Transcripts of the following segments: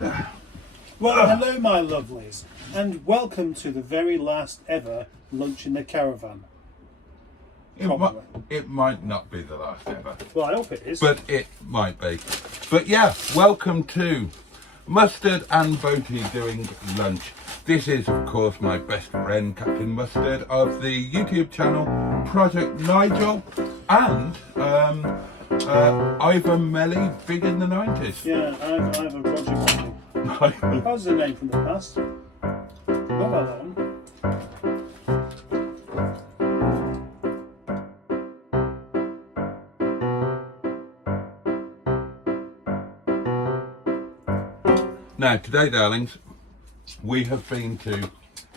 Well, hello, my lovelies, and welcome to the very last ever lunch in the caravan. It might not be the last ever. Well, I hope it is. But it might be. But yeah, welcome to Mustard and Boaty Doing Lunch. This is, of course, my best friend, Captain Mustard, of the YouTube channel Project Nigel, and Ivan Melly, big in the 90s. Yeah, I have a project. That was the name from the past. Not that long. Now, today, darlings, we have been to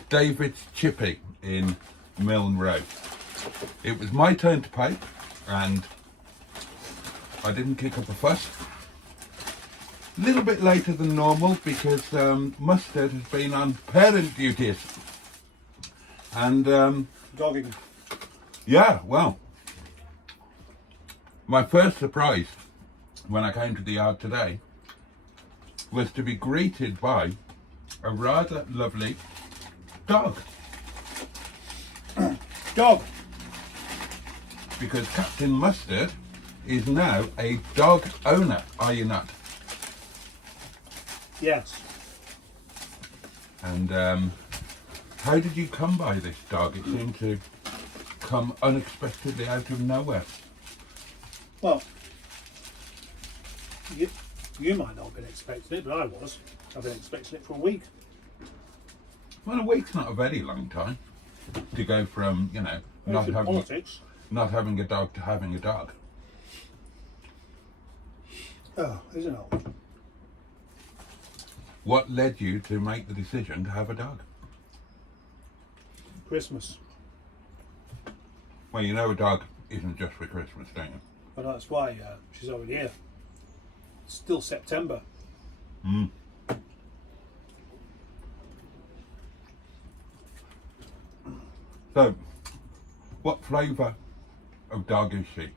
David's Chippy in Milnrow. It was my turn to pay, and I didn't kick up a fuss. A little bit later than normal because Mustard has been on parent duties. And Dogging. yeah, well, my first surprise when I came to the yard today was to be greeted by a rather lovely dog. Dog. Because Captain Mustard is now a dog owner, are you not? Yes. And how did you come by this dog? It seemed to come unexpectedly out of nowhere. Well, you might not have been expecting it, but I was. I've been expecting it for a week. Well, a week's not a very long time to go from, you know, not having a dog to having a dog. Oh, isn't it? What led you to make the decision to have a dog? Christmas. Well, you know a dog isn't just for Christmas, don't you? Well, that's why she's already here. It's still September. Mm. So, what flavour of dog is she?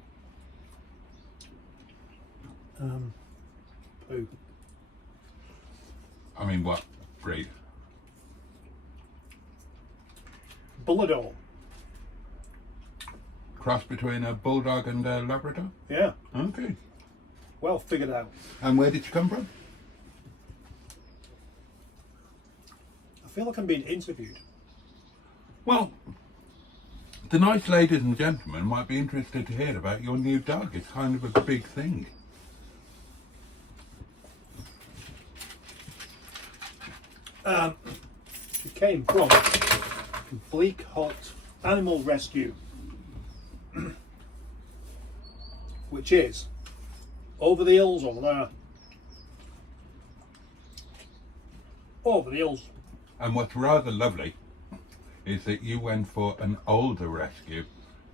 Poo. I mean, what breed? Bulldog. Cross between a bulldog and a Labrador? Yeah. Okay. Well figured out. And where did she come from? I feel like I'm being interviewed. Well, the nice ladies and gentlemen might be interested to hear about your new dog. It's kind of a big thing. She came from Bleak Hot Animal Rescue, which is over the hills over there. Over the hills. And what's rather lovely is that you went for an older rescue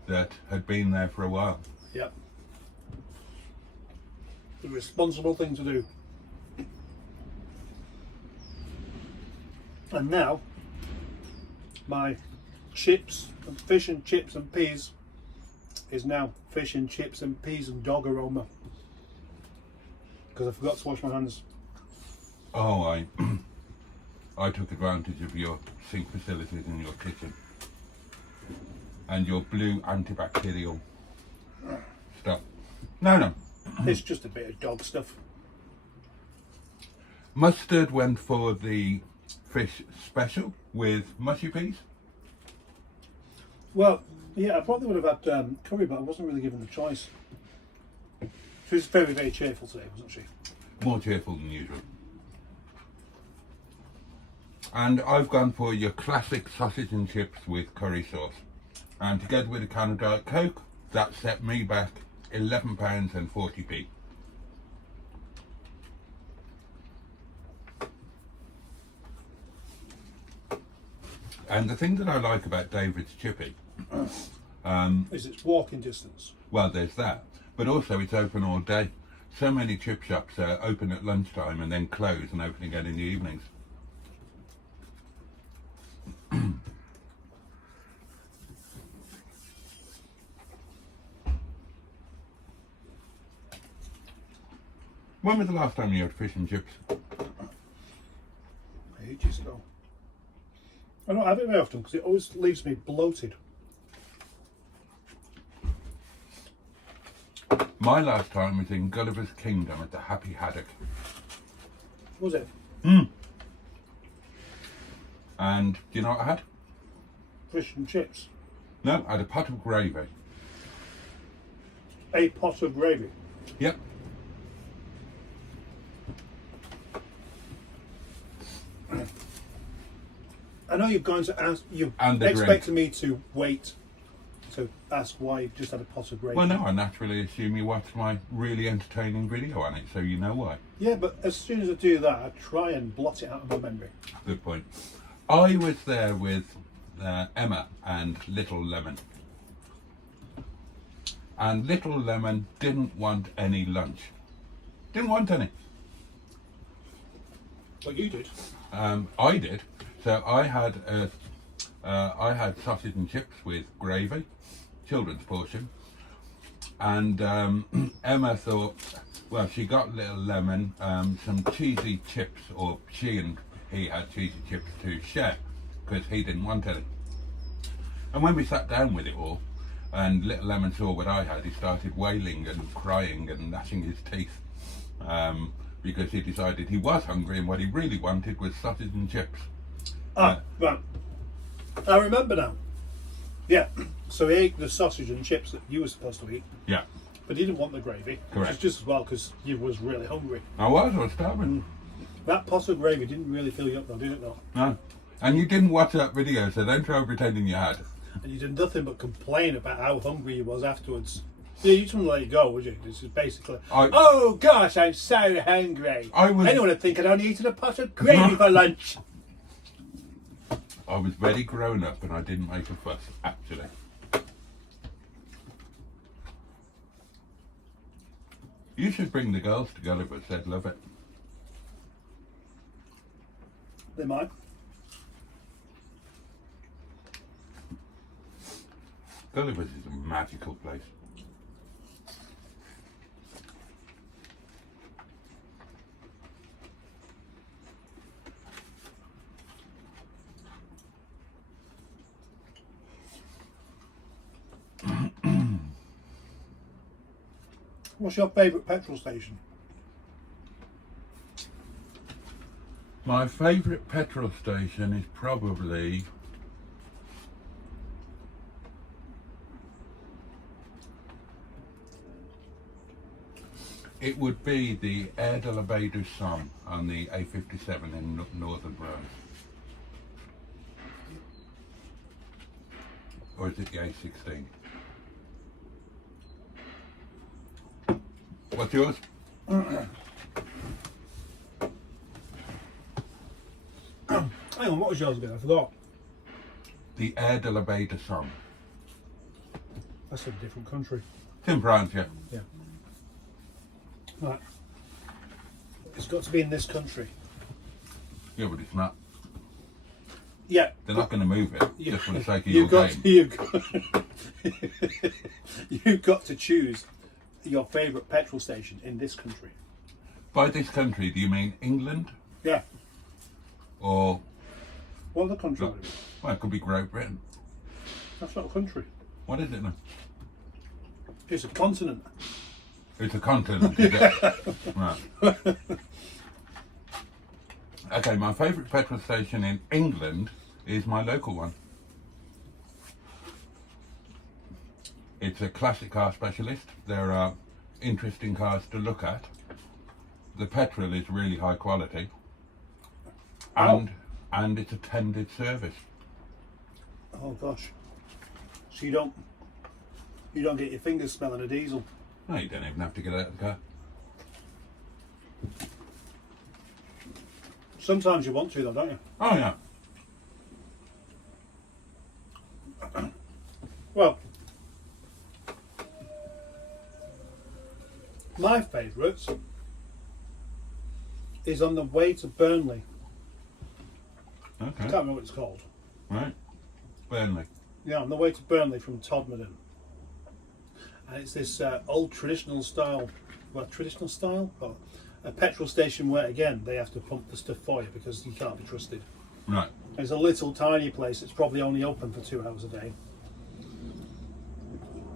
that had been there for a while. Yep. The responsible thing to do. And now, my chips and fish and chips and peas is now fish and chips and peas and dog aroma. Because I forgot to wash my hands. Oh, I took advantage of your sink facilities in your kitchen and your blue antibacterial stuff. No. It's just a bit of dog stuff. Mustard went for the fish special with mushy peas. Well, yeah, I probably would have had curry, but I wasn't really given the choice. She was very, very cheerful today, wasn't she? More cheerful than usual. And I've gone for your classic sausage and chips with curry sauce. And together with a can of Diet Coke, that set me back £11.40p. And the thing that I like about David's Chippy Is its walking distance. well, there's that, but also it's open all day. So many chip shops are open at lunchtime and then close and open again in the evenings. When was the last time you had fish and chips? ages ago. I don't have it very often because it always leaves me bloated. My last time was in Gulliver's Kingdom at the Happy Haddock. Was it? And do you know what I had? Fish and chips. No, I had a pot of gravy. A pot of gravy. Yep. I know you're going to ask, you And the expected me to wait to ask why you've just had a pot of gravy. Well, no, I naturally assume you watched my really entertaining video on it, so you know why. Yeah, but as soon as I do that, I try and blot it out of my memory. Good point. I was there with Emma and Little Lemon. And Little Lemon didn't want any lunch. Didn't want any. Well, you did. I did. So I had sausage and chips with gravy, children's portion, and Emma thought, well, she got Little Lemon some cheesy chips, or she and he had cheesy chips to share because he didn't want any. And when we sat down with it all, and Little Lemon saw what I had, he started wailing and crying and gnashing his teeth because he decided he was hungry and what he really wanted was sausage and chips. Right. I remember now. Yeah. So he ate the sausage and chips that you were supposed to eat, Yeah, but he didn't want the gravy. Correct. Which is just as well because you was really hungry. I was starving. That pot of gravy didn't really fill you up though, did it though? No. And you didn't watch that video, so don't try pretending you had. And you did nothing but complain about how hungry you was afterwards. Yeah, you couldn't let it go, would you? This is basically, oh gosh, I'm so hungry. Anyone would think I'd only eaten a pot of gravy for lunch. I was very grown up and I didn't make a fuss, actually. You should bring the girls to Gulliver's, they'd love it. They might. Gulliver's is a magical place. What's your favourite petrol station? My favourite petrol station is probably it would be the Air de la Baie du Somme on the A57 in Northern Rome. Or is it the A16? What's yours? Hang on, what was yours again? I forgot. The Air de la Baie du Somme. That's a different country. It's in France, yeah. Yeah. Right. It's got to be in this country. Yeah, but it's not. Yeah. They're not going to move it just for the sake of your you've got game. you've got to choose your favourite petrol station in this country. By this country, do you mean England? Yeah. Or, What other country would it be? well, it could be Great Britain. That's not a country. What is it now? It's a continent. It's a continent, is it? Right. Okay, my favourite petrol station in England is my local one. It's a classic car specialist. There are interesting cars to look at. The petrol is really high quality. And it's a tended service. Oh gosh. So you don't get your fingers smelling a diesel. No, you don't even have to get out of the car. Sometimes you want to though, don't you? Oh yeah. Well, my favourites is on the way to Burnley. I Okay. can't remember what it's called. Right. Burnley. Yeah, on the way to Burnley from Todmorden. And it's this old traditional style, but a petrol station where, again, they have to pump the stuff for you because you can't be trusted. Right. It's a little tiny place. It's probably only open for 2 hours a day.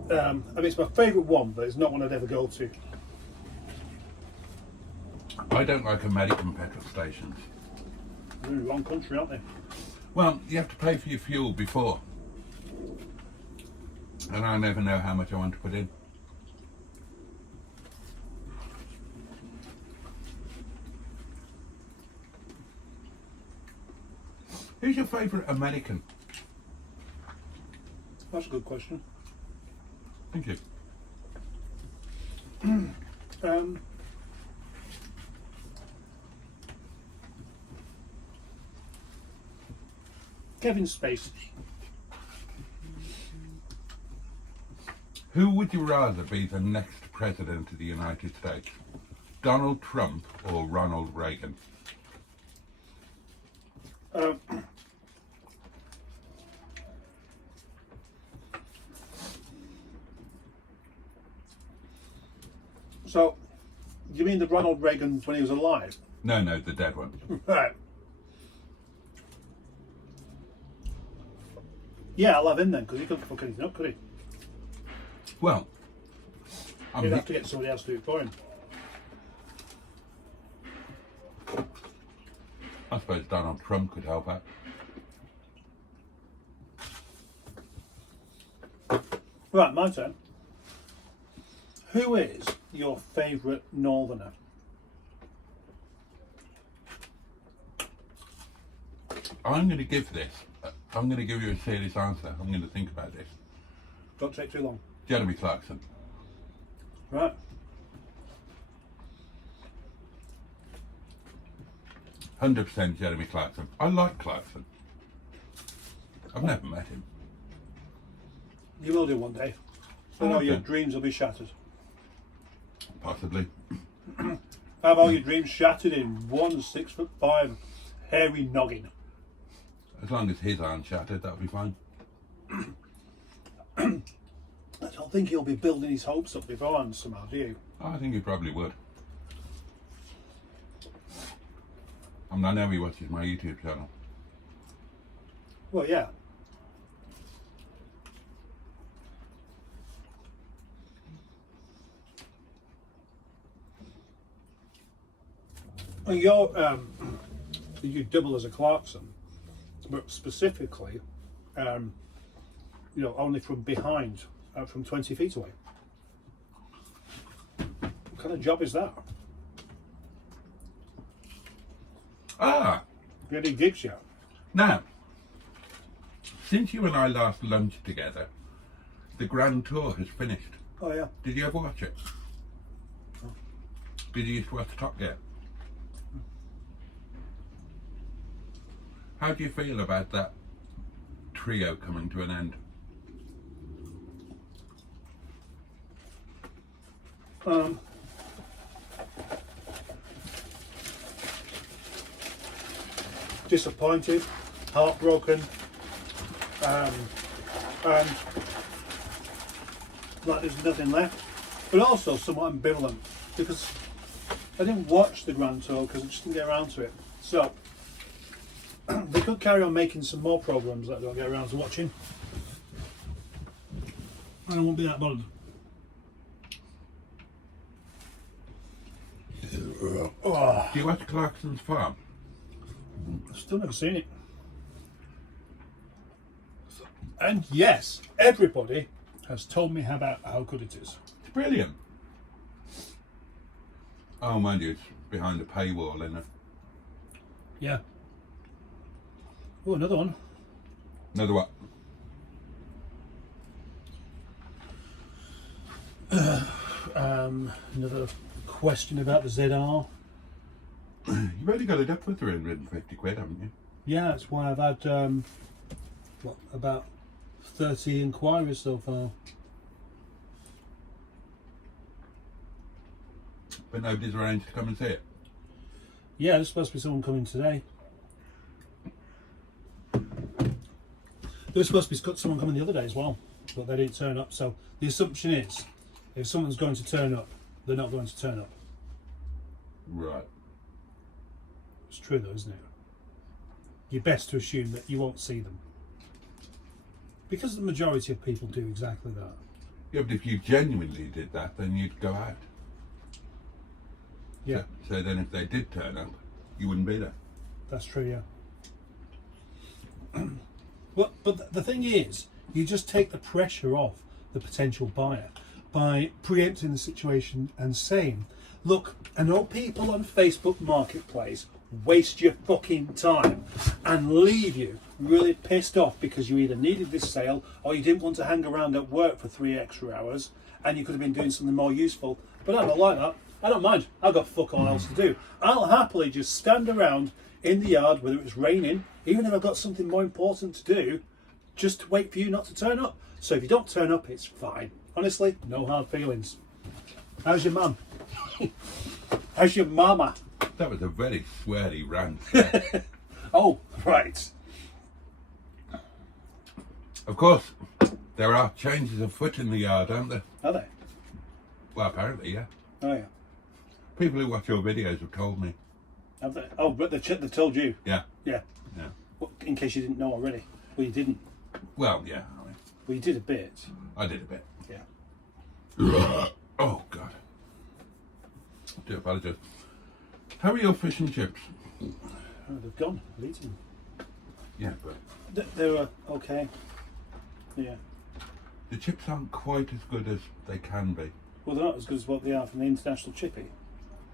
I mean, it's my favourite one, but it's not one I'd ever go to. I don't like American petrol stations. They're in the wrong country, aren't they? Well, you have to pay for your fuel before. And I never know how much I want to put in. Who's your favourite American? That's a good question. Thank you. Kevin Spacey. Who would you rather be the next president of the United States? Donald Trump or Ronald Reagan? So, you mean the Ronald Reagan when he was alive? No, the dead one. Right. Yeah, I'll have him then, because he couldn't fuck anything up, could he? Well, He'd have to get somebody else to do it for him. I suppose Donald Trump could help out. Right, my turn. Who is your favourite northerner? I'm going to give this. I'm going to give you a serious answer. I'm going to think about this. Don't take too long. Jeremy Clarkson. Right. %, Jeremy Clarkson. I like Clarkson. I've never met him. You will do one day. So Oh, no, okay. your dreams will be shattered. Possibly. How about your dreams shattered in 1 6'5" hairy noggin? As long as his aren't shattered, that'll be fine. I don't think he'll be building his hopes up beforehand somehow, do you? I think he probably would. I mean, I know he watches my YouTube channel. Well, yeah. Well, you double as a Clarkson, but specifically, only from behind, from 20 feet away. What kind of job is that? Ah! Have you had any gigs yet? Now, since you and I last lunched together, the Grand Tour has finished. Oh, yeah. Did you ever watch it? Oh. Did you used to watch Top Gear? How do you feel about that trio coming to an end? Disappointed, heartbroken, and like there's nothing left, but also somewhat ambivalent because I didn't watch the Grand Tour because I just didn't get around to it. So they could carry on making some more programs that I don't get around to watching. I won't be that bothered. Oh, Do you watch Clarkson's Farm? I've still never seen it. And yes, everybody has told me about how good it is. It's brilliant. Oh, mind you, it's behind a paywall, isn't it? Yeah. Oh, another one. Another what? Another question about the ZR. You've only got it up for 350 quid, haven't you? Yeah, that's why I've had about 30 inquiries so far. But nobody's arranged to come and see it. Yeah, there's supposed to be someone coming today. There was supposed to be someone coming the other day as well, but they didn't turn up. So the assumption is, if someone's going to turn up, they're not going to turn up. Right. It's true though, isn't it? You're best to assume that you won't see them. Because the majority of people do exactly that. Yeah, but if you genuinely did that, then you'd go out. Yeah, So then if they did turn up, you wouldn't be there. that's true, yeah. Well, but the thing is, you just take the pressure off the potential buyer by preempting the situation and saying, look, I know people on Facebook Marketplace waste your fucking time and leave you really pissed off because you either needed this sale or you didn't want to hang around at work for 3 extra hours and you could have been doing something more useful. But I don't like that. I don't mind. I've got fuck all else to do. I'll happily just stand around in the yard, whether it's raining, even if I've got something more important to do, just to wait for you not to turn up. So if you don't turn up, it's fine. Honestly, no hard feelings. How's your mum? How's your mama? That was a very sweary rant. Oh, right. Of course, there are changes afoot in the yard, aren't there? Are they? Well, apparently, yeah. Oh, yeah. People who watch your videos have told me. Have they? Oh, but they've told you. Yeah. Yeah. Yeah. Well, in case you didn't know already. Well, you didn't. Well, yeah. Well, you did a bit. I did a bit. Yeah. Oh, God. I do apologise. How are your fish and chips? Oh, they've gone. I've eaten them. Yeah, but They were okay. Yeah. the chips aren't quite as good as they can be. Well, they're not as good as what they are from the international Chippy.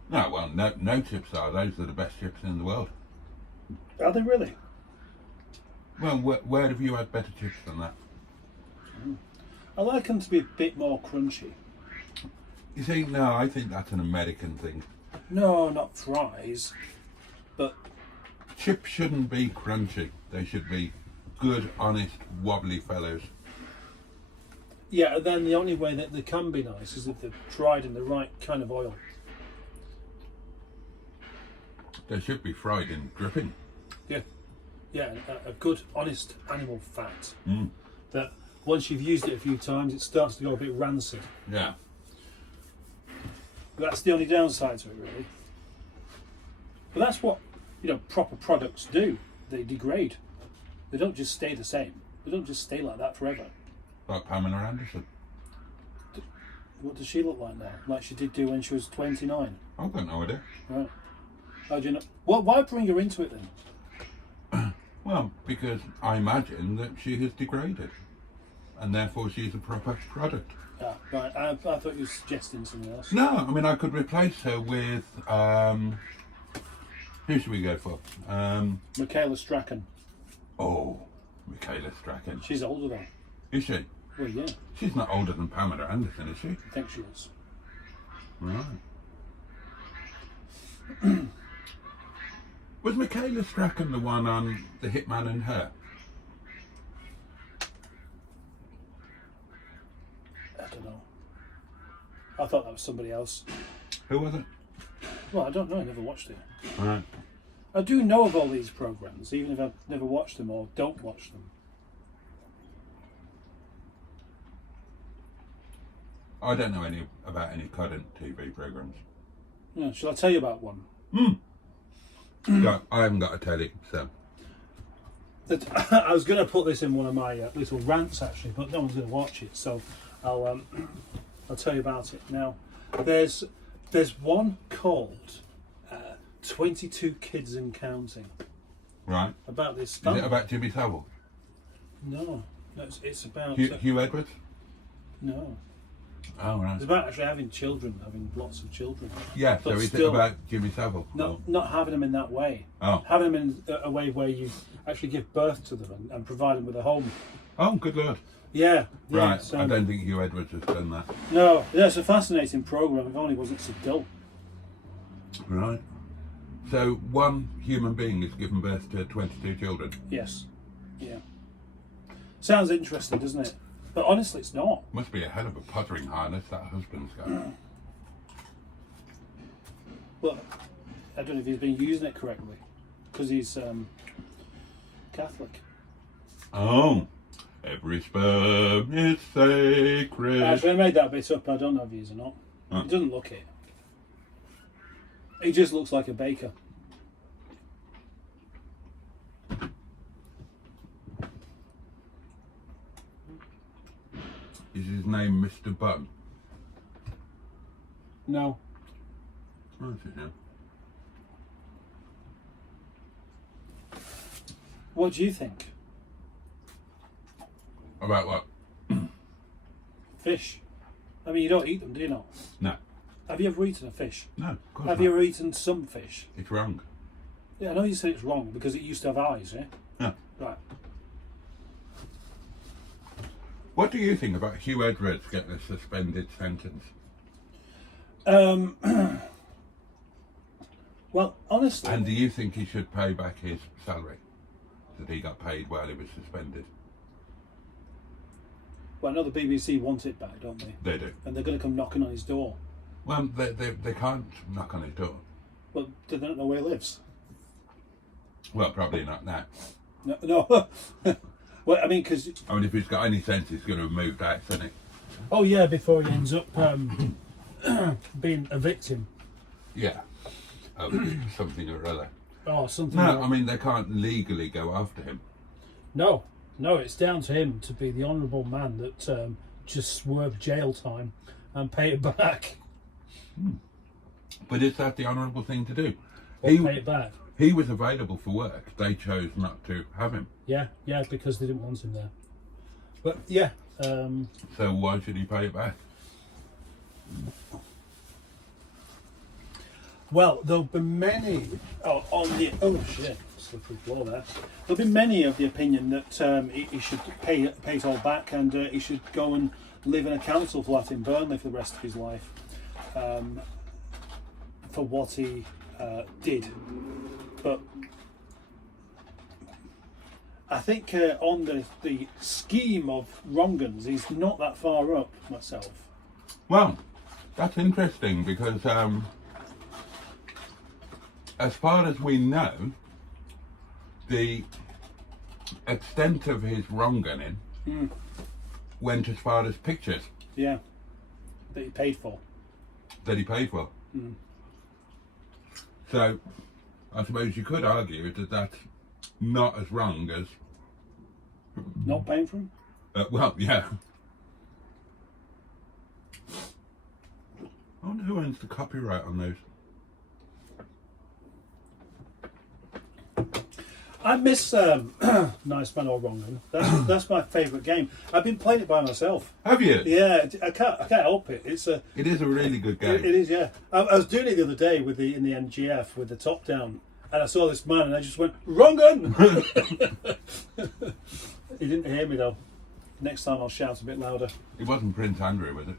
No, well, no chips are. Those are the best chips in the world. Are they really? Well, where have you had better chips than that? I like them to be a bit more crunchy. You see, no, I think that's an American thing. No, not fries, but Chips shouldn't be crunchy. They should be good, honest, wobbly fellows. yeah. And then the only way that they can be nice is if they're fried in the right kind of oil. They should be fried in dripping. Yeah, yeah. A good, honest animal fat Mm. that once you've used it a few times, it starts to go a bit rancid. Yeah. That's the only downside to it, really. But that's what, proper products do. They degrade. They don't just stay the same. They don't just stay like that forever. Like Pamela Anderson. What does she look like now? Like she did do when she was 29. I've got no idea. Right. How do you know? Well, why bring her into it then? Well, because I imagine that she has degraded. And therefore she's a proper product. Ah, right. I thought you were suggesting something else. No, I mean, I could replace her with... who should we go for? Michaela Strachan. Oh, Michaela Strachan. She's older though. Is she? Well, yeah. She's not older than Pamela Anderson, is she? I think she is. Right. Was Michaela Strachan the one on The Hitman and Her? I don't know. I thought that was somebody else. Who was it? Well, I don't know. I never watched it. Right. I do know of all these programs, even if I've never watched them or don't watch them. I don't know about any current TV programs. Yeah, shall I tell you about one? No, I haven't got to tell it, so. I was going to put this in one of my little rants actually, but no one's going to watch it, so I'll tell you about it now. There's one called 22 Kids and Counting. Right. About this. Is it about Jimmy Savile? No, it's about Hugh Edwards? no. Oh, right. It's about actually having children, having lots of children. Yeah, so But is still- it about Jimmy Savile? Not having them in that way. Oh. Having them in a way where you actually give birth to them and provide them with a home. Oh, good lord. Yeah. Right, so- I don't think Hugh Edwards has done that. No, yeah, it's a fascinating program. If only it wasn't so dull. Right. So one human being has given birth to 22 children. Yes. Yeah. Sounds interesting, doesn't it? But honestly, it's not. Must be a hell of a pottering harness that husband's got. Well, I don't know if he's been using it correctly because he's Catholic. Oh, every sperm is sacred. Actually, I made that bit up. I don't know if he is or not. Huh. He doesn't look it. He just looks like a baker. Is his name Mr. Bun? No. Oh, that's it, yeah. What do you think? About what? Fish. I mean, you don't eat them, do you not? No. Have you ever eaten a fish? No, of course Have not. you ever eaten some fish? It's wrong. Yeah, I know you said it's wrong because it used to have eyes, yeah? Yeah. Right. What do you think about Hugh Edwards getting a suspended sentence? Well, honestly... And do you think he should pay back his salary that he got paid while he was suspended? Well, I know the BBC want it back, don't they? They do. And they're going to come knocking on his door. Well, they can't knock on his door. Well, they don't know where he lives. Well, probably not now. No. Well, I mean, because... I mean, if he's got any sense, he's going to have moved out, hasn't he? Oh, yeah, before he ends up being a victim. Yeah. Of something or other. Oh, something... No, I mean, they can't legally go after him. No, it's down to him to be the honourable man that just swerved jail time and pay it back. But is that the honourable thing to do? Or pay it back. He was available for work. They chose not to have him. Yeah, because they didn't want him there. But, yeah. So why should he pay it back? Well, there'll be many slippery floor there. There'll be many of the opinion that he should pay it all back, and he should go and live in a council flat in Burnley for the rest of his life for what he did. But I think on the scheme of wrong-uns, he's not that far up myself. Well, that's interesting because as far as we know, the extent of his wronggunning went as far as pictures. Yeah, that he paid for. That he paid for. So, I suppose you could argue that that's not as wrong as... Not paying for him? Well, yeah. I wonder who owns the copyright on those. I miss Nice Man or Wrong Un. That's my favourite game. I've been playing it by myself. Have you? Yeah, I can't help it. It is a really good game. It is, yeah. I was doing it the other day in the MGF with the top down, and I saw this man, and I just went Wrong Un. He didn't hear me though. Next time I'll shout a bit louder. It wasn't Prince Andrew, was it?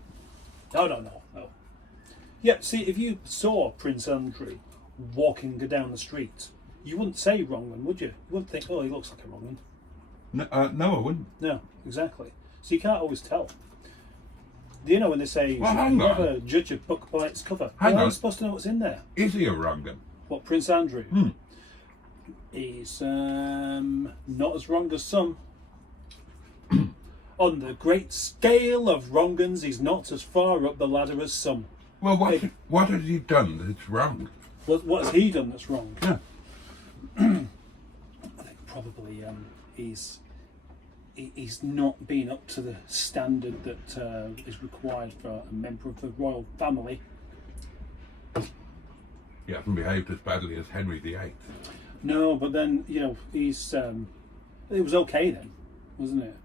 No. Yeah, see, if you saw Prince Andrew walking down the street, you wouldn't say Wrong Un, would you? You wouldn't think, oh, he looks like a Wrong Un. No, I wouldn't. No, exactly. So you can't always tell. Do you know when they say Well, you hang should on. never judge a book by its cover? Hang How are on. you supposed to know what's in there? Is he a wrong-un? What, Prince Andrew? He's not as wrong as some. On the great scale of wrong-uns, he's not as far up the ladder as some. Well, what has he done that's wrong? What has he done that's wrong? Yeah. I think probably he's not been up to the standard that is required for a member of the royal family. He hasn't behaved as badly as Henry VIII. No, but then, he's it was okay then, wasn't it?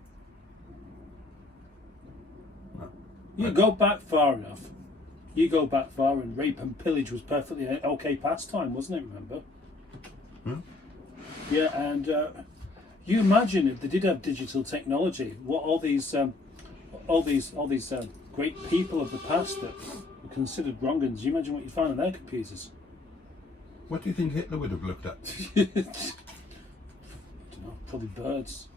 No. You go back far enough. You go back far, and rape and pillage was perfectly okay pastime, wasn't it? Remember? Yeah, and you imagine if they did have digital technology, what all these great people of the past that were considered wrong-uns, you imagine what you'd find on their computers. What do you think Hitler would have looked at? I don't know, probably birds,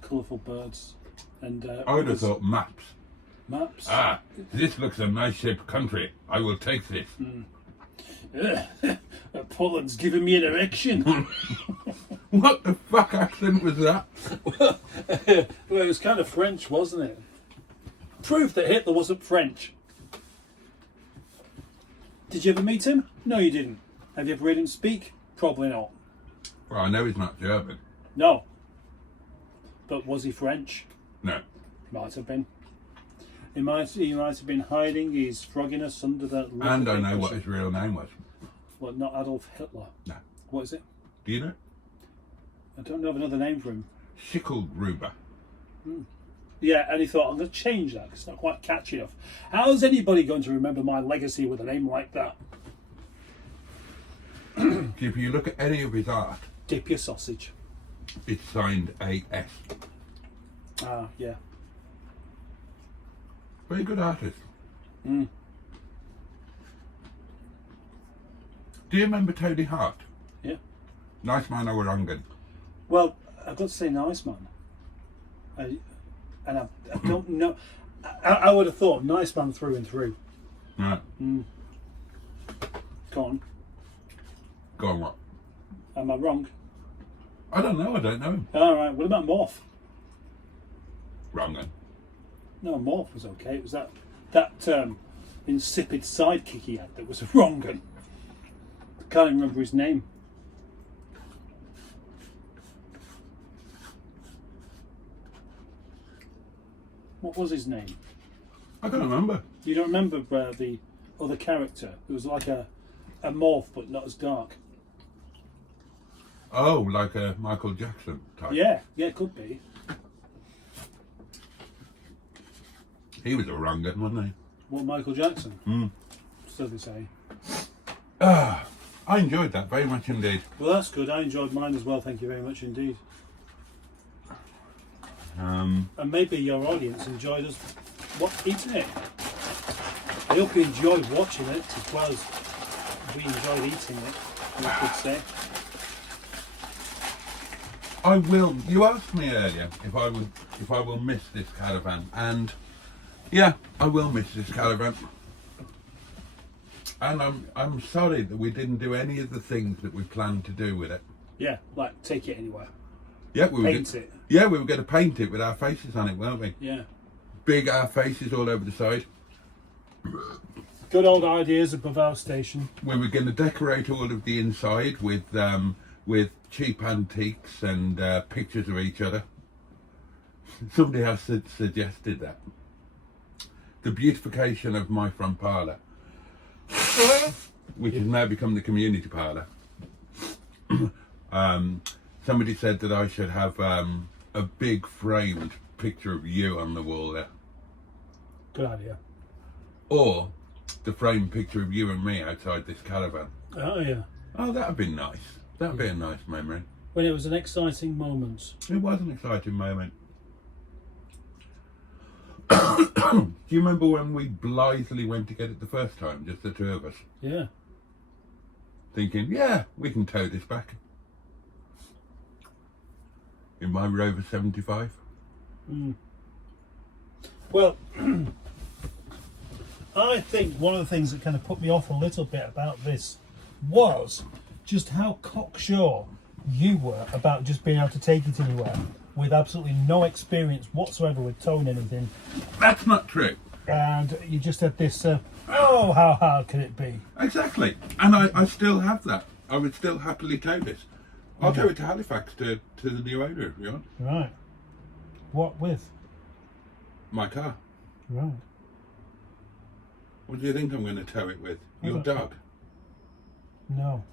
colourful birds, and I would have thought maps. maps. Ah, this looks a nice shaped country. I will take this. Poland's giving me an erection. What the fuck accent was that? Well, it was kind of French, wasn't it? Proof that Hitler wasn't French. Did you ever meet him? No, you didn't. Have you ever heard him speak? Probably not. Well, I know he's not German. No. But was he French? No. Might have been. He might have been hiding his frogginess under that. And I know what his real name was. What, not Adolf Hitler? No. What is it? Do you know? I don't know of another name for him. Schickelgruber. Yeah, and he thought, I'm going to change that because it's not quite catchy enough. How's anybody going to remember my legacy with a name like that? If you look at any of his art, Dip your sausage. it's signed AS. Ah, yeah. Very good artist. Mm. Do you remember Tony Hart? Yeah. Nice man or Orangan? Well, I've got to say nice man. I don't know. I would have thought nice man through and through. Right. Go on. Go on, what? Am I wrong? I don't know him. All right. What about Morph? Wrong then. No, Morph was okay. It was that insipid sidekick he had that was a wrong one. Can't even remember his name. What was his name? I can't remember. You don't remember the other character? It was like a morph, but not as dark. Oh, like a Michael Jackson type. Yeah, it could be. He was a wrong one, wasn't he? What, Michael Jackson? Mm. So they say. I enjoyed that very much indeed. Well, that's good. I enjoyed mine as well. Thank you very much indeed. And maybe your audience enjoyed us eating it. I hope you enjoyed watching it as well as we enjoyed eating it, I could say. I will. You asked me earlier if I will miss this caravan, and yeah, I will miss this caravan. And I'm sorry that we didn't do any of the things that we planned to do with it. Yeah, like take it anywhere. Yeah, we were Paint it. Yeah, we were going to paint it with our faces on it, weren't we? Yeah. Big our faces all over the side. Good old ideas above our station. We were going to decorate all of the inside with cheap antiques and pictures of each other. Somebody has suggested that. The beautification of my front parlour, which has now become the community parlour. Somebody said that I should have a big framed picture of you on the wall there. Good idea. Or the framed picture of you and me outside this caravan. Oh, yeah. Oh, that'd be nice. That'd be a nice memory. When it was an exciting moment. It was an exciting moment. Do you remember when we blithely went to get it the first time, just the two of us? Yeah. Thinking, yeah, we can tow this back. In my Rover 75. Well, I think one of the things that kind of put me off a little bit about this was just how cocksure you were about just being able to take it anywhere with absolutely no experience whatsoever with towing anything. That's not true. And you just had this, oh, how hard can it be? Exactly. And I still have that. I would still happily tow this. I'll tow it to Halifax to the new owner if you want. Right. What with? My car. Right. What do you think I'm going to tow it with? Your don't- dog. No.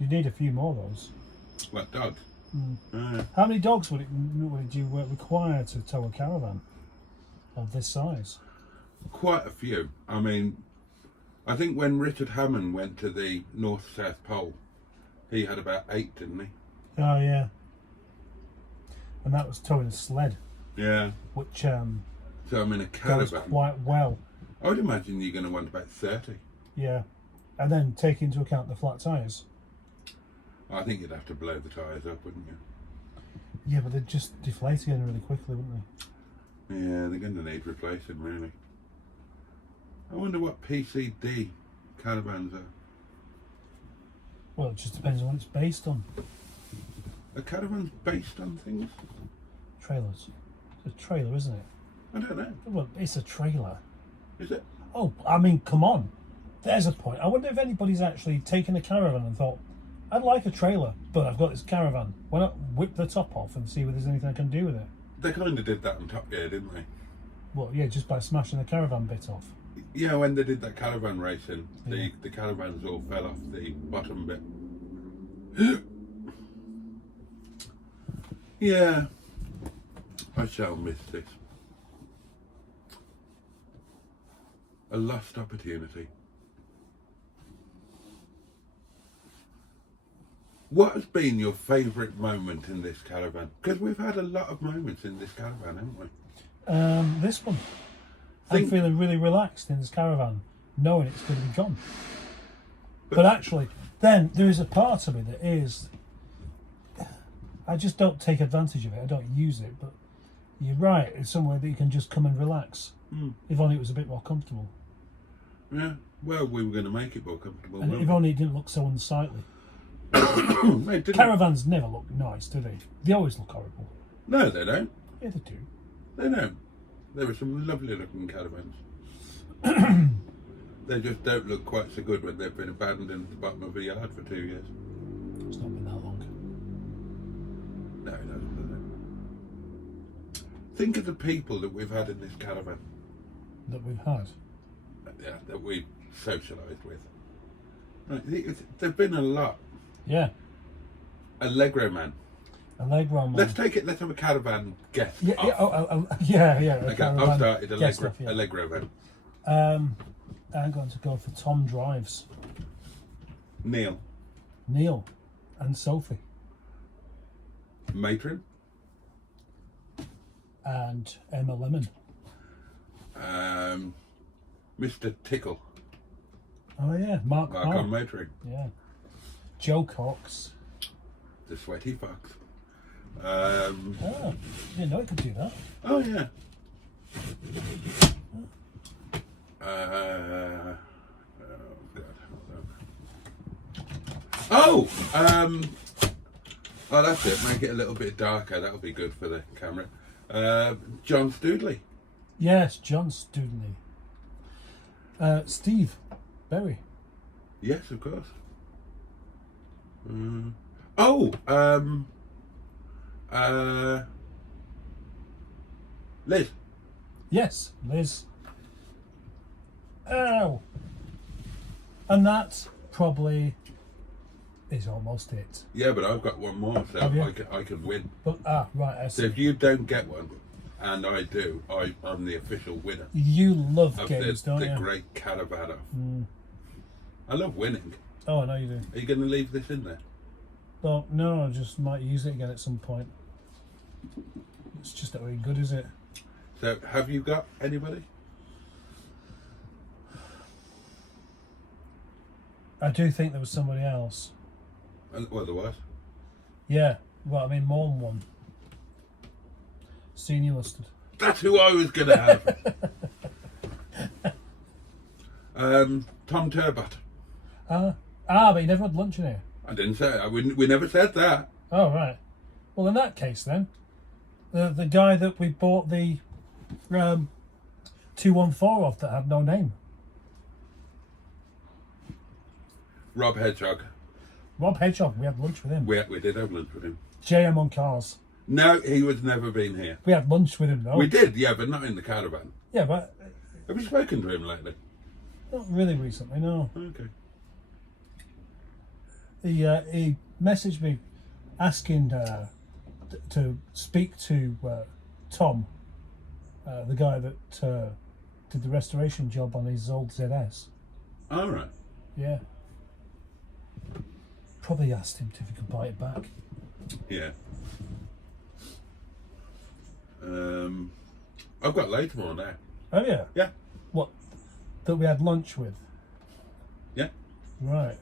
You need a few more of those. What dog? How many dogs would you require to tow a caravan of this size? Quite a few. I mean, I think when Richard Hammond went to the North-South Pole, he had about 8, didn't he? Oh, yeah. And that was towing a sled, Yeah. which So I'm in a goes caravan. quite well. I would imagine you're going to want about 30. Yeah. And then take into account the flat tyres. I think you'd have to blow the tyres up, wouldn't you? Yeah, but they'd just deflate again really quickly, wouldn't they? Yeah, they're going to need replacing, really. I wonder what PCD caravans are. Well, it just depends on what it's based on. Are caravans based on things? Trailers. It's a trailer, isn't it? I don't know. Well, it's a trailer. Is it? Oh, I mean, come on. There's a point. I wonder if anybody's actually taken a caravan and thought, I'd like a trailer, but I've got this caravan. Why not whip the top off and see if there's anything I can do with it? They kind of did that on Top Gear, didn't they? Well, yeah, just by smashing the caravan bit off. Yeah, when they did that caravan racing, Yeah. the caravans all fell off the bottom bit. Yeah, I shall miss this. A lost opportunity. What has been your favourite moment in this caravan? Because we've had a lot of moments in this caravan, haven't we? This one. I'm feeling really relaxed in this caravan, knowing it's going to be gone. But actually, then there is a part of me that is, I just don't take advantage of it. I don't use it. But you're right. It's somewhere that you can just come and relax. If only it was a bit more comfortable. Yeah. Well, we were going to make it more comfortable. And if only it didn't look so unsightly. Mate, didn't Caravans never look nice, do they? They always look horrible. No, they don't. Yeah, they do. They don't. There are some lovely looking caravans. They just don't look quite so good when they've been abandoned at the bottom of a yard for 2 years. It's not been that long. No, it doesn't, does it? Think of the people that we've had in this caravan. That we've had. Yeah, that we've socialised with. Right, there've been a lot. Yeah. Allegro man. Allegro man. Let's take it. Let's have a caravan guest. Yeah, off. yeah. Okay, I've started guest Allegro, off, yeah. Allegro man. I'm going to go for Tom Drives, Neil. and Sophie, Matron. and Emma Lemon. Mr. Tickle. Oh yeah, Mark Mark Hall. on Motoring. Yeah. Joe Cox. The Sweaty Fox. Oh, didn't know it could do that. Oh yeah. Oh God. Oh, that's it. Make it a little bit darker. That'll be good for the camera. John Stoodley. Yes, John Studley. Steve Berry. Yes, of course. Liz. Yes, Liz. Ow. And that probably is almost it. Yeah, but I've got one more, so Have you? I can win. But right, I So see. if you don't get one, and I do, I'm the official winner You love of games, don't the you? Great Caravan off. I love winning. Oh, I know you do. Are you going to leave this in there? Well, no, I just might use it again at some point. It's just not very good, is it? So have you got anybody? I do think there was somebody else. Well, there was. Yeah, well, I mean, more than one. Senior Mustard. That's who I was going to have. Tom Turbot. But you never had lunch in here. I didn't say. We never said that. Oh, right. Well, in that case, then, the guy that we bought the 214 off that had no name. Rob Hedgehog. Rob Hedgehog, we had lunch with him. We did have lunch with him. JM on cars. No, he was never been here. We had lunch with him, though. We did, yeah, but not in the caravan. Yeah, but Have you spoken to him lately? not really recently, no. Okay. He messaged me asking to speak to Tom, the guy that did the restoration job on his old ZS. All right. Yeah. Probably asked him if he could buy it back. Yeah. I've got loads more now. Oh yeah. Yeah. What? That we had lunch with. Yeah. Right.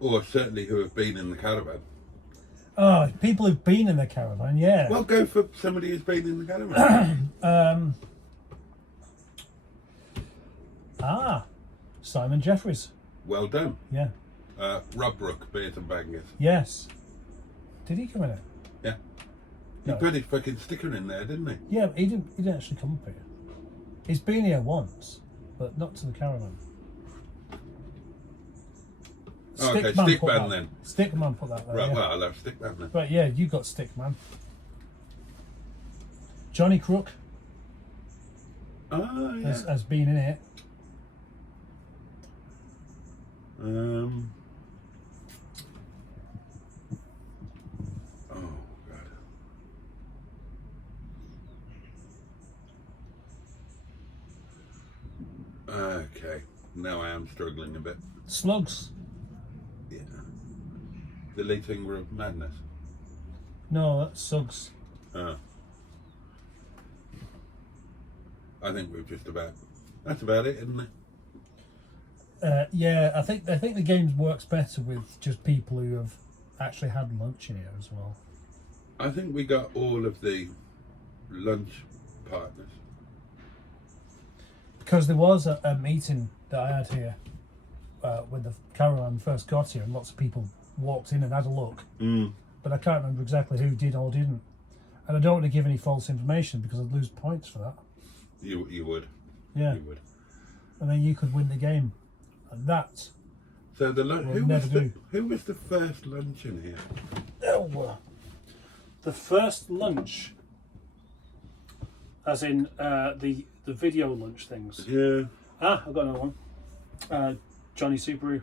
Or certainly who have been in the caravan. Oh, people who've been in the caravan, yeah. Well, go for somebody who's been in the caravan. Simon Jeffries. Well done. Yeah. Rob Brooke, Beers and Bangers. Yes. Did he come in it? Yeah. He No. put his fucking sticker in there, didn't he? Yeah, but he didn't actually come up here. He's been here once, but not to the Caravan. Okay, Stickman Stickman then. Stickman put that there. Right, Yeah. well, I'll have Stickman then. Right, yeah, you got Stickman. Johnny Crook Oh, yeah. has been in it. Oh, God. Okay, now I am struggling a bit. Slugs. Yeah. The lead singer of Madness. No, that's Suggs. Oh. I think we've just about. That's about it, isn't it? Yeah, I think the game works better with just people who have actually had lunch in here as well. I think we got all of the lunch partners. Because there was a meeting that I had here when the Caravan first got here, and lots of people walked in and had a look. But I can't remember exactly who did or didn't. And I don't want to give any false information because I'd lose points for that. You would. Yeah. You would. And then you could win the game. And that. So the We'll who was the first lunch in here? Oh, the first lunch, as in the video lunch things. Yeah. Ah, I've got another one. Johnny Subaru.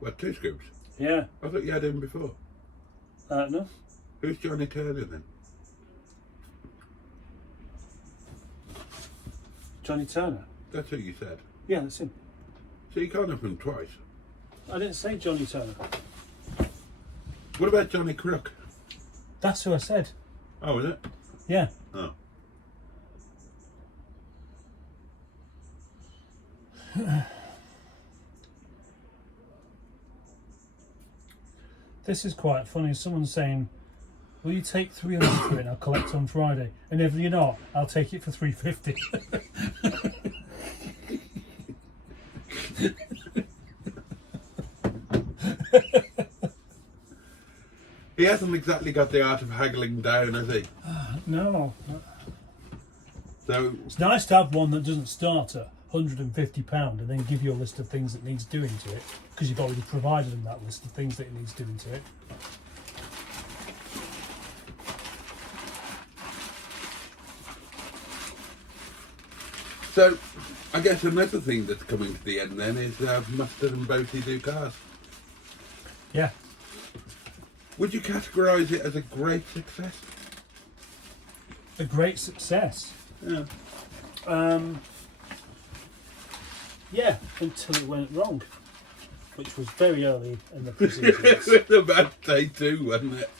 What, 2 scoops? Yeah. I thought you had him before. No. Who's Johnny Turner then? Johnny Turner. That's who you said. Yeah, that's him. So you can't have him twice. I didn't say Johnny Turner. What about Johnny Crook? That's who I said. Oh, is it? Yeah. Oh. This is quite funny. Someone's saying, will you take 300 for it and I'll collect on Friday? And if you're not, I'll take it for 350. He hasn't exactly got the art of haggling down, has he? No. So It's nice to have one that doesn't start at £150 and then give you a list of things that needs doing to it, because you've already provided them that list of things that it needs doing to it. So, I guess another thing that's coming to the end then is Mustard and Boaty Do Cars. Yeah. Would you categorise it as a great success? A great success. Yeah. Yeah, until it went wrong, which was very early in the proceedings. It was about day 2, wasn't it?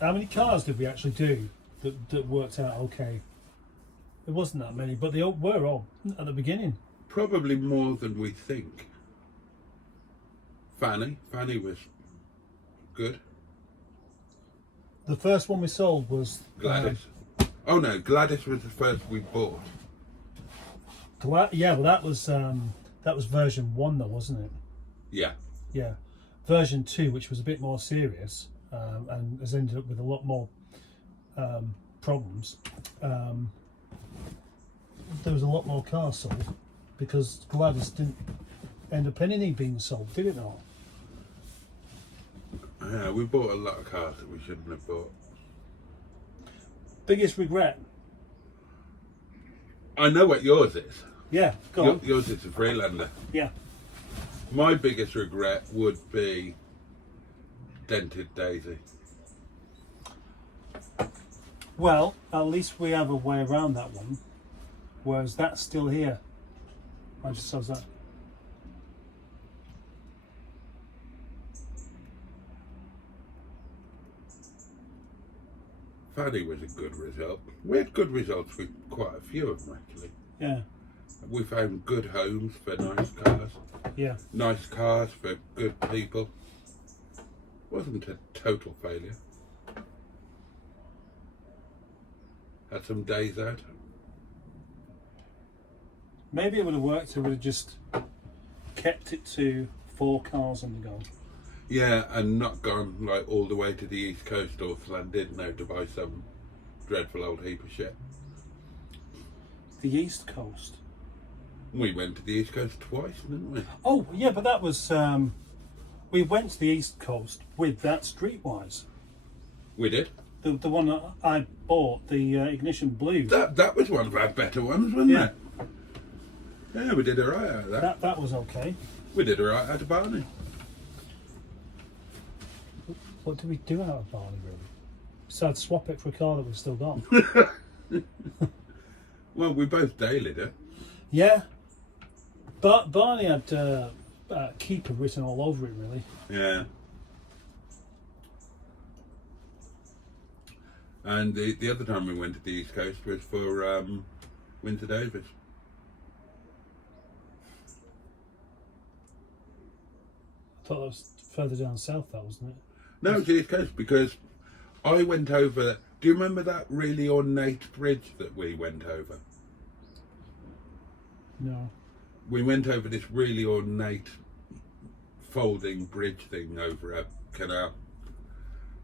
How many cars did we actually do that worked out okay? It wasn't that many, but they all were all at the beginning. Probably more than we think. Fanny was good. The first one we sold was Gladys. Oh no, Gladys was the first we bought. Yeah, well that was version 1 though, wasn't it? Yeah. Yeah. Version 2, which was a bit more serious and has ended up with a lot more problems. There was a lot more cars sold because Gladys didn't end up any being sold, did it not? Yeah, we bought a lot of cars that we shouldn't have bought. Biggest regret? I know what yours is. Yeah, go on. Yours is a Freelander. Yeah. My biggest regret would be Dented Daisy. Well, at least we have a way around that one, whereas that's still here. I just saw that. Fanny was a good result. We had good results with quite a few of them actually. Yeah. We found good homes for nice cars. Yeah. Nice cars for good people. Wasn't a total failure. Had some days out. Maybe it would have worked if we would have just kept it to 4 cars on the go. Yeah, and not gone like all the way to the east coast or Llandudno to buy some dreadful old heap of shit. The East Coast. We went to the east coast twice, didn't we? Oh yeah, but that was we went to the East Coast with that Streetwise. We did. The one that I bought, the Ignition Blue. That was one of our better ones, wasn't Yeah. it? Yeah, we did alright out of that. That was okay. We did alright out of Barney. What did we do out of Barney, really? Besides swap it for a car that we've still got. Well, we both dailied it. Yeah. But Barney had Keeper written all over it, really. Yeah. And the other time we went to the East Coast was for Winter Davis. I thought that was further down south, that wasn't it? No, it's the East Coast because I went over. Do you remember that really ornate bridge that we went over? No. We went over this really ornate folding bridge thing over a canal.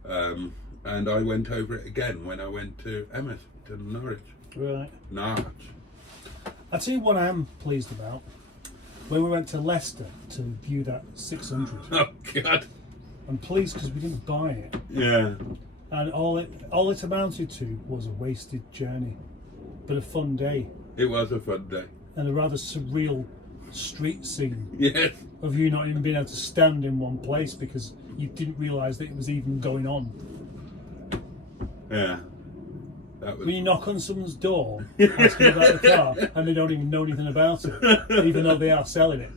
And I went over it again when I went to Emmet, to Norwich. Right. Norwich. I'll tell you what I am pleased about. When we went to Leicester to view that 600, Oh, God. I'm pleased because we didn't buy it. Yeah. And all it amounted to was a wasted journey. But a fun day. It was a fun day. And a rather surreal street scene Yes. of you not even being able to stand in one place because you didn't realise that it was even going on. Yeah. That was. When you knock on someone's door asking about the car and they don't even know anything about it, even though they are selling it.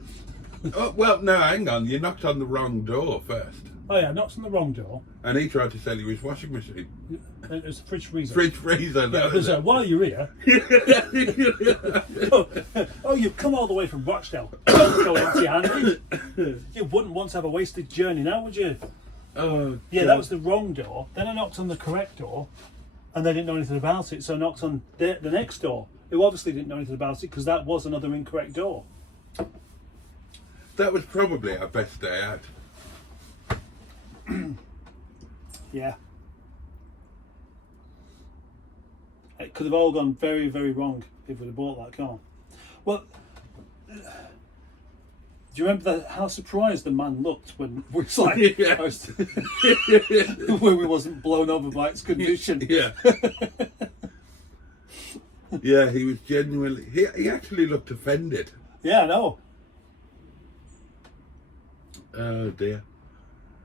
Oh, well, no, hang on. You knocked on the wrong door first. Oh yeah, I knocked on the wrong door. And he tried to sell you his washing machine. It was a fridge freezer. Fridge freezer. Yeah, That because, was it. while you're here, oh, you've come all the way from Rochdale. Don't go empty-handed. You wouldn't want to have a wasted journey now, would you? Oh, Yeah, God. that was the wrong door. Then I knocked on the correct door, and they didn't know anything about it. So I knocked on the next door, who obviously didn't know anything about it because that was another incorrect door. That was probably our best day out. Yeah. It could have all gone very, very wrong if we'd have bought that car. Well, do you remember how surprised the man looked when we was like, Yeah. when we wasn't blown over by its condition? Yeah. Yeah, he was genuinely. He actually looked offended. Yeah, I know. Oh dear.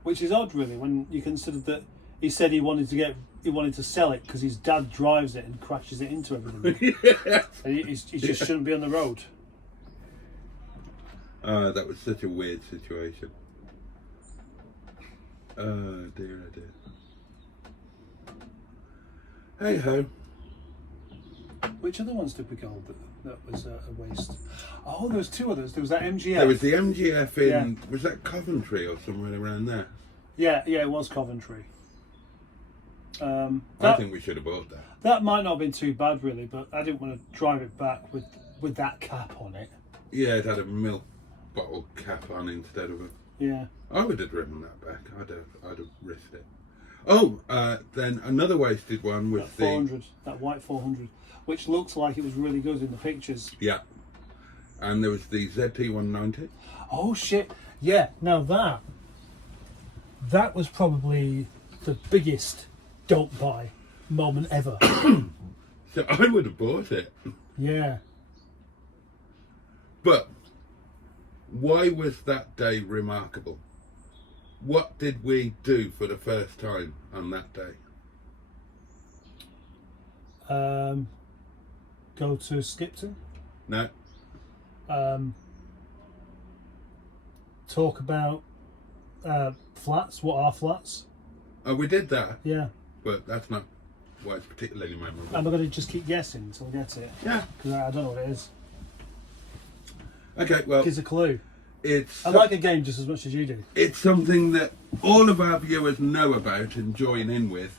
Which is odd, really, when you consider that he said he wanted to sell it because his dad drives it and crashes it into everything. Yeah. And he just shouldn't be on the road. That was such a weird situation. Oh dear, oh dear. Hey ho. Which other ones did we go that was a waste? Oh, there was two others. There was that MGF. There was the MGF in. Yeah. Was that Coventry or somewhere around there? Yeah, it was Coventry. I That, think we should have bought that. that might not have been too bad, really, but I didn't want to drive it back with that cap on it. Yeah, it had a milk bottle cap on instead of a. Yeah. I would have driven that back. I'd have risked it. Oh, then another wasted one was That the 400, that white 400, which looked like it was really good in the pictures. yeah, and there was the ZT190. Oh shit! Yeah. Now that was probably the biggest don't buy moment ever. So I would have bought it. Yeah. But why was that day remarkable? What did we do for the first time on that day? Go to Skipton. No. Talk about flats. What are flats? Oh, we did that, Yeah. but that's not why it's particularly memorable. Am I going to just keep guessing until I get it? Yeah. Because I don't know what it is. Okay, well, Gives a clue. it's I like a game just as much as you do. it's something that all of our viewers know about and join in with.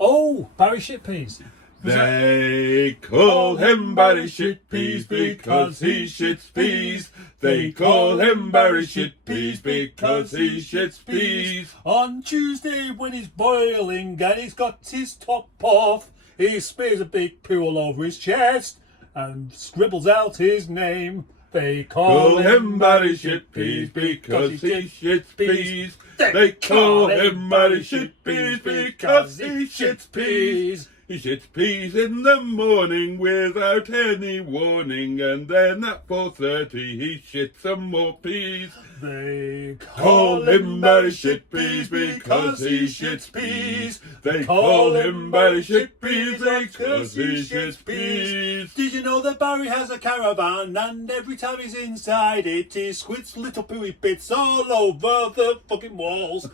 Oh, Barry Shit Peas. They call him Barry Shitpeas because he shits peas. They call him Barry Shitpeas because he shits peas. On Tuesday when he's boiling and he's got his top off, he smears a big poo all over his chest and scribbles out his name. They call him Barry Shitpeas because he shits peas. They call him Barry Shitpeas because he shits peas. He shits peas in the morning without any warning, and then at 4:30 he shits some more peas. They Call him Barry Shitpeas because he shits peas. They call him Barry Shitpeas because he shits peas. Did you know that Barry has a caravan, and every time he's inside it, he squirts little pooey bits all over the fucking walls?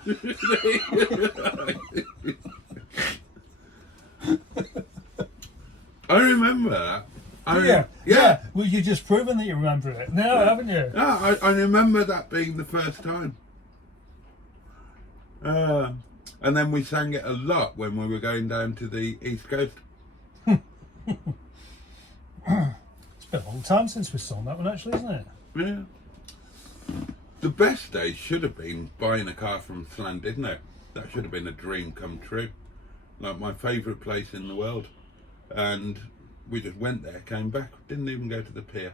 I remember that. Yeah. Well, you've just proven that you remember it now, haven't you? Yeah, I remember that being the first time. And then we sang it a lot when we were going down to the East Coast. It's been a long time since we sung that one, actually, isn't it? Yeah. The best day should have been buying a car from Llandudno. That should have been a dream come true. Like my favourite place in the world. And we just went there, came back, didn't even go to the pier.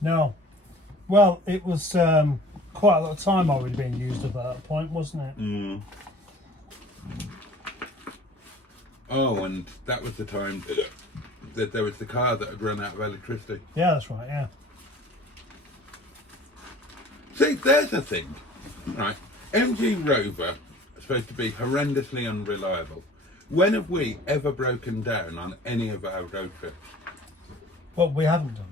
No. Well, it was quite a lot of time already being used at that point, wasn't it? Mm. Oh, and that was the time that there was the car that had run out of electricity. Yeah, that's right, yeah. See, there's a thing, right? MG Rover is supposed to be horrendously unreliable. When have we ever broken down on any of our road trips? Well, we haven't done.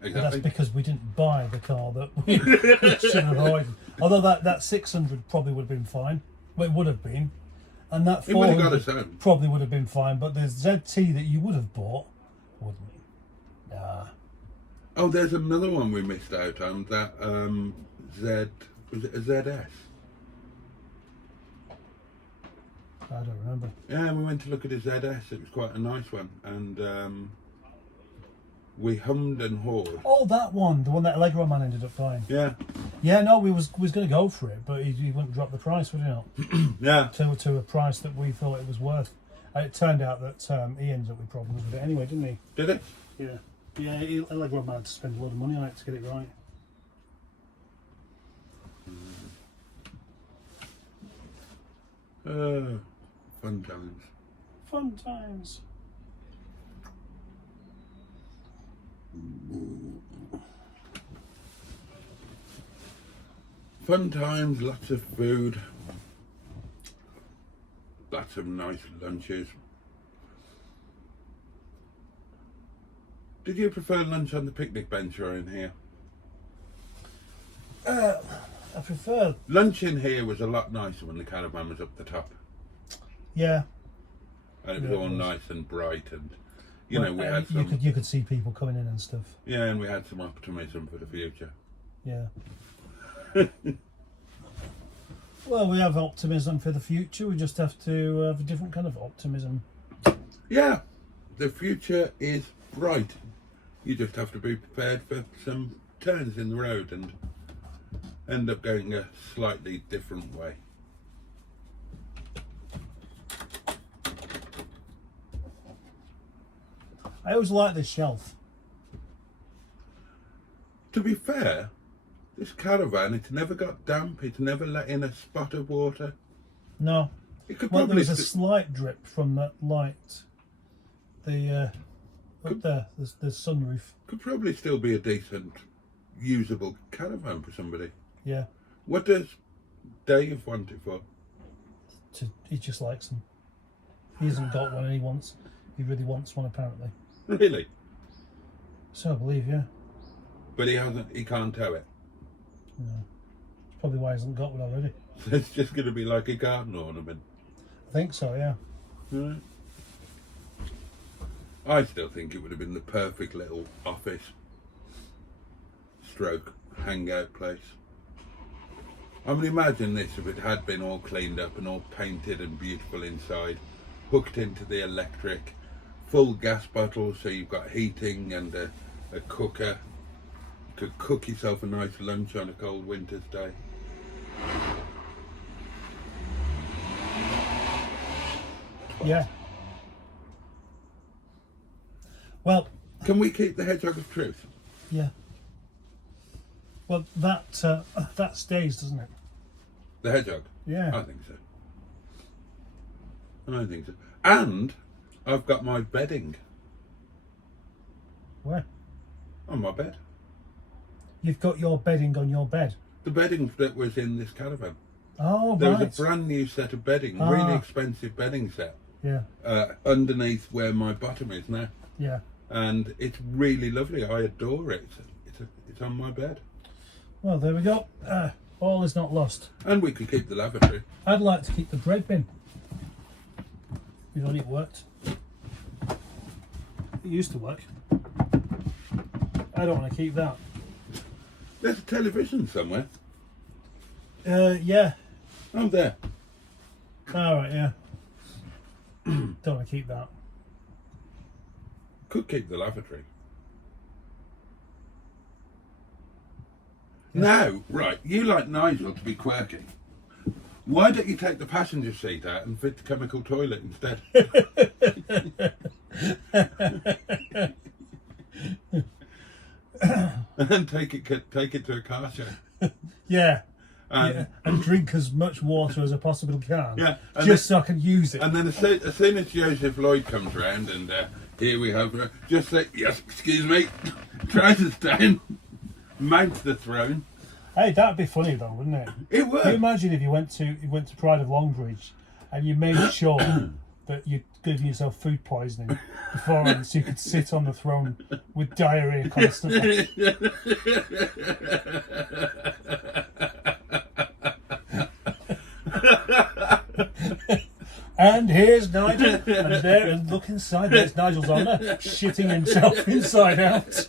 Exactly. But that's because we didn't buy the car that we should have avoided. Although that 600 probably would have been fine. Well, it would have been. And that It would have got 400 us home. probably would have been fine. But the ZT that you would have bought, wouldn't it? Nah. Oh, there's another one we missed out on. That was it a ZS? I don't remember. Yeah, we went to look at his ZS. It was quite a nice one, and we hummed and hawed. Oh, that one, the one that Allegro man ended up buying. Yeah, Yeah, no, we was going to go for it, but he wouldn't drop the price, would he not? yeah. To a price that we thought it was worth. And it turned out that he ended up with problems with it anyway, didn't he? Did it? Yeah. Yeah, Allegro man had to spend a lot of money on it to get it right. Fun times. Fun times. Fun times, lots of food, lots of nice lunches. Did you prefer lunch on the picnic bench or in here? I prefer. Lunch in here was a lot nicer when the caravan was up the top. Yeah. And it was Yeah, all it was. nice and bright, and you know, we had you some, you could see people coming in and stuff. yeah, and we had some optimism for the future. Yeah. Well, we have optimism for the future. We just have to have a different kind of optimism. Yeah, the future is bright. You just have to be prepared for some turns in the road and end up going a slightly different way. I always like this shelf. To be fair, this caravan, it's never got damp, it's never let in a spot of water. No. It could Well, there probably was a slight drip from that light. The up there, the sunroof. could probably still be a decent, usable caravan for somebody. Yeah. What does Dave want it for? He just likes them. He hasn't got one, and he really wants one apparently. Really? So I believe, yeah. But he can't tow it. No. That's probably why he hasn't got one already. So it's just going to be like a garden ornament. I think so, yeah. Right. I still think it would have been the perfect little office stroke hangout place. I mean, imagine this if it had been all cleaned up and all painted and beautiful inside, hooked into the electric, full gas bottle, so you've got heating and a cooker. You could cook yourself a nice lunch on a cold winter's day. Yeah. Well, can we keep the hedgehog of truth? yeah. Well, that stays, doesn't it? The hedgehog? Yeah. I think so. I think so. And I've got my bedding Where? on my bed. You've got your bedding on your bed. The bedding that was in this caravan. Oh, There right. was a brand new set of bedding, really expensive bedding set, Yeah, underneath where my bottom is now. yeah. And it's really lovely. I adore it. It's on my bed. Well, there we go. All is not lost. And we could keep the lavatory. I'd like to keep the bread bin. You know, it worked. It used to work. I don't want to keep that. There's a television somewhere. Yeah. Oh, there. All right, yeah. Don't want to keep that. Could keep the lavatory. Now, right, you like Nigel to be quirky. Why don't you take the passenger seat out and fit the chemical toilet instead? And then take it to a car show. Yeah. And, Yeah. And drink as much water as I possibly can. Yeah, and Just so I can use it. And then as soon as Joseph Lloyd comes round and here we have, just say, yes, excuse me, trousers down, mount the throne. Hey, that'd be funny though, wouldn't it? It Can you would. imagine if you went to Pride of Longbridge and you made sure that you'd given yourself food poisoning beforehand so you could sit on the throne with diarrhea constantly. And here's Nigel, and there, and look inside, there's Nigel's honour, shitting himself inside out.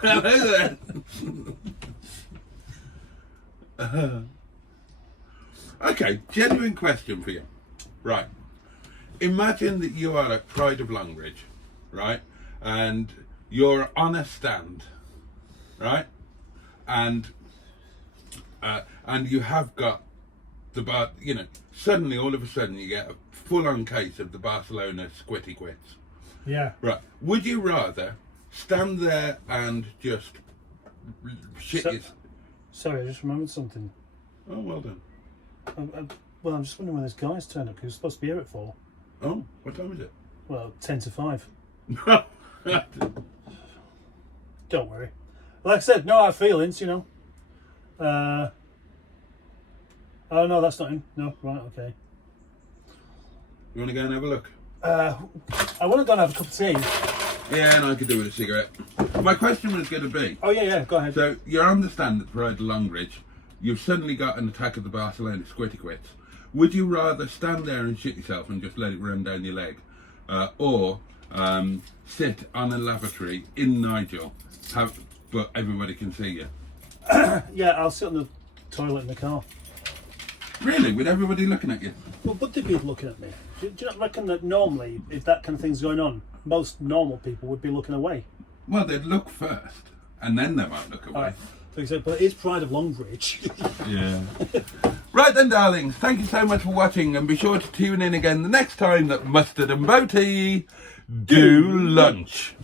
Hello there. Okay, genuine question for you. Right. Imagine that you are at Pride of Longbridge, right? And you're on a stand, right? And you have got suddenly all of a sudden you get a full-on case of the Barcelona squitty quits. Yeah. Right. Would you rather stand there and just shit yourself? Sorry, I just remembered something. Oh, well done. Well, I'm just wondering when this guy's turned up. He was supposed to be here at 4. Oh, what time is it? Well, 10 to 5. Don't worry. Like I said, no hard feelings, you know. Oh, no, that's not him. No, right, okay. You want to go and have a look? I want to go and have a cup of tea. Yeah, and I could do with a cigarette. My question was going to be, Oh, yeah, go ahead. so you're on the stand at Pride of Longbridge, you've suddenly got an attack of the Barcelona squitty quits. Would you rather stand there and shit yourself and just let it run down your leg, or sit on a lavatory in Nigel, but everybody can see you? Yeah, I'll sit on the toilet in the car. Really? With everybody looking at you? Well, would they be looking at me? Do you not reckon that normally, if that kind of thing's going on, most normal people would be looking away? Well, they'd look first, and then they might look away. All right. For example, it is Pride of Longbridge. Yeah. Right then, darlings, thank you so much for watching, and be sure to tune in again the next time that Mustard and Boaty do lunch.